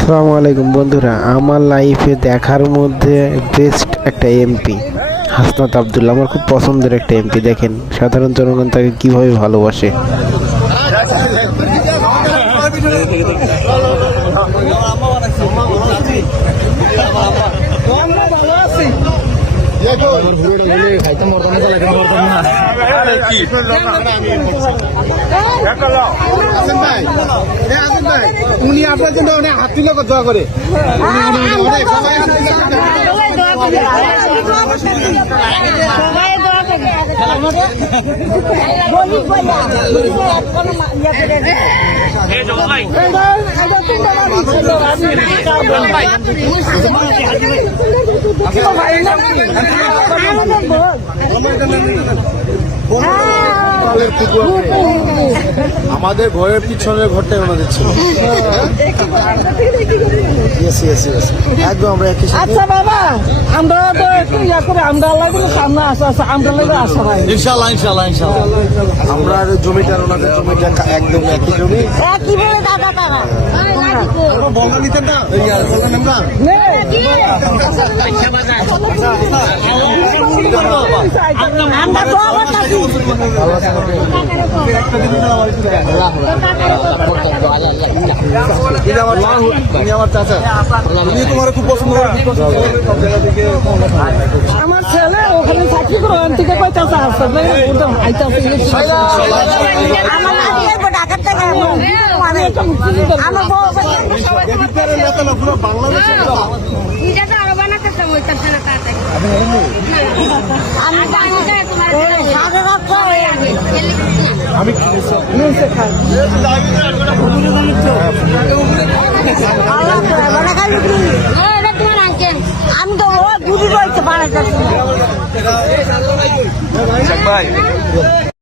আসসালামু আলাইকুম বন্ধুরা, আমার লাইফে দেখার মধ্যে বেস্ট একটা এমপি হাসনাত আবদুল্লাহ। আমার খুব পছন্দের একটা এমপি। দেখেন সাধারণ জনগণ তাকে কিভাবে ভালোবাসে। উনি আপনার জন্য অনেক হাত তুলে দোয়া করে। আমাদের ঘরের পিছনের ঘরটাই ওনাদের ছিল। একদম আমরা একই সাথে। আচ্ছা বাবা, আমরা তো একটু ইয়া করে আমরা লাগবে সামনে আসা আমরা লাগবে আসা ভাই। ইনশাআল্লাহ ইনশাআল্লাহ ইনশাআল্লাহ। আমরা আর জমিটা ওনাদের জমিটা একদম একই জমি। কি বলে দাদা দাদা বঙ্গালীতে না আমরা আমরা তো আবার নাকি আমার চাচা উনি তোমার খুব পছন্দ করে। আমার ছেলে ওখানে চাকরি করে ওখান থেকে কয়টা আসছে আমার ঢাকার থেকে আমার বাংলাদেশের আমি আমি তো বুঝি রয়েছে বানাতে